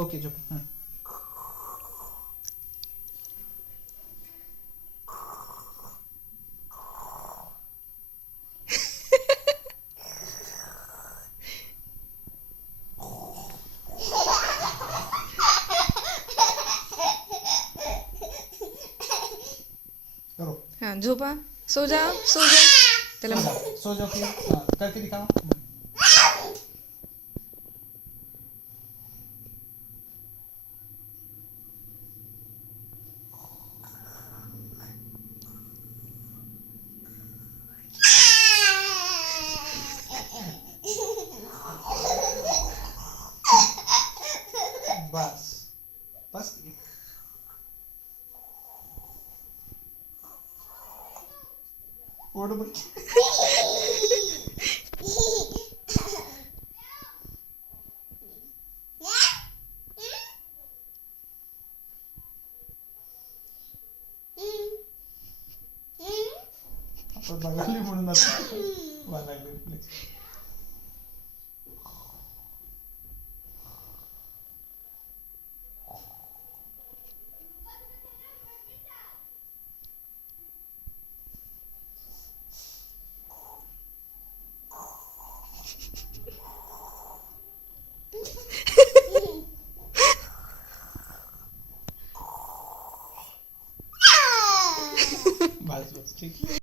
Okay झोप. करो. हाँ झोपा. सो जाओ सो जाओ. त्याला सो जाओ फिर. हाँ, करके दिखाओ. बस बस. ओढ बघ. आपण बघाली म्हणून आता बघायला. बस बस ठीक.